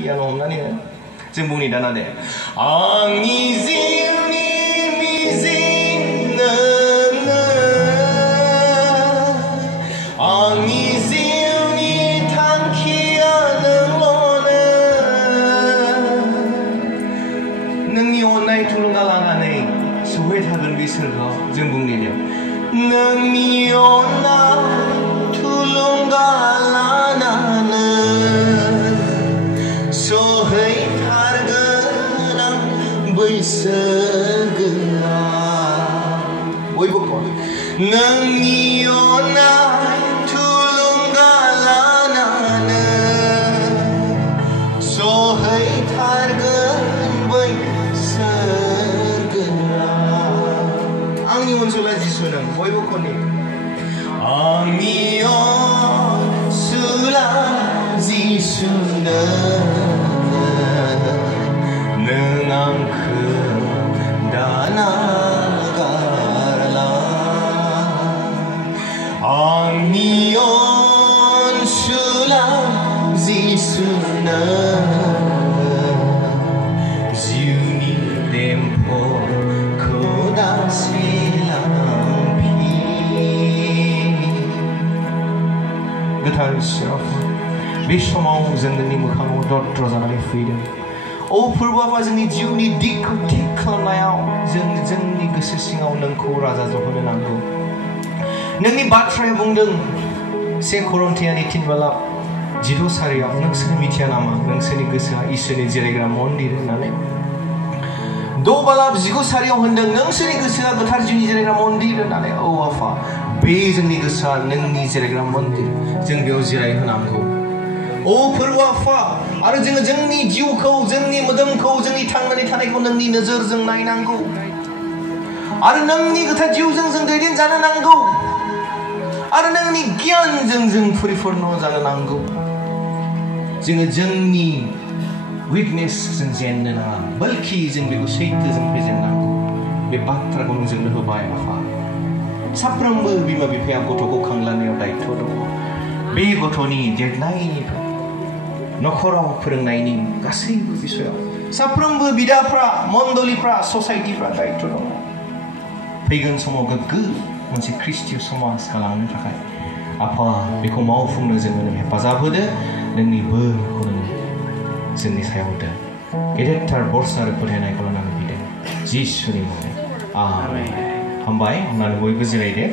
piano हमनानै जों बुंनि दाना दे आंनि जिउनि मिजिं नोंनो आंनि जिउनि थांखिया नोंल'नो नोंनि अननाय थुलुंगा लानानै सहैथारगोन बे सोरगोआव जों बुंनि दे नोंनि अननाय थुलुंगा लानानै सहैथारगोन आं बै सोरगोआव बयबो खन नोंनि अननाय थुलुंगा लानानै सहैथारगोन बै सोरगोआव आंनि अनसुला जिसु नों बयबो खननि आंनि अनसुला जिसु नों आंखौ दानागारला आंनि अनसुला जिसु जिउनि देम्फखौ दासिलांफि गोथार इसोर बे समाव जों नोंनि मोखाङाव दद्र जानानै फैदों ओ फोरबो आफा जोंनि जिउनि दिगखौ थिग खालामनायाव जों जोंनि गोसो सिङाव नोंखौ राजा जहोनो नांगौ नोंनि बाथ्राया बुंदों 1 करिन्थियानि 3:12 सारियाव नोंसोर मिथिया नामा नोंसोरनि गोसोआ इसोरनि जिरायग्रा मन्दिर होननानै 2:19 सारियाव होनदों नोंसोरनि गोसोआ गोथार जिउनि जिरायग्रा मन्दिर होननानै औ आफा बे जोंनि गोसोआ नोंनि जिरायग्रा मन्दिर जों बेयाव जिरायहोनांगौ ओ फोरबो आफा आरो जोङो जोंनि जिउखौ जोंनि मोदोमखौ जोंनि थांनानै थानायखौ नोंनि नोजोरजों नायनांगौ आरो नोंनि गोथार जिउजों जों दैदेनजानो नांगौ आरो नोंनि गियानजों जों परिपूर्ण जानो नांगौ जोङो जोंनि weaknessजों जेननो नाङा बल्कि जों बेखौ सैथोजों फेजेननांगौ बे बाथ्राखौ नोंजोंनो होबाय आफा साफ्रोमबो बिमा बिफाया गथ'खौ खांलांनायाव दायित्व दङ बे गथ'नि देरनायनिफ्राय नखराव फोरोंनायनि गासैबो बिषयाव साफ्रोमबो बिदाफ्रा मण्डलिफ्रा ससाइटिफ्रा दायित्व दङ फैगोन समाव गोग्गो मोनसे ख्रिस्टीय समाज गालांनो थाखाय आफा बेखौ मावफुंनो जोङो हेफाजाब होदो नोंनि बोरखौ नों जोंनि सायाव होदो गेदेरथार बरसा आरो फोथायनायखौ लानानै फैदो जिसुनि मुङै आमेन हामबाय हमनानै बयबो जिरायदो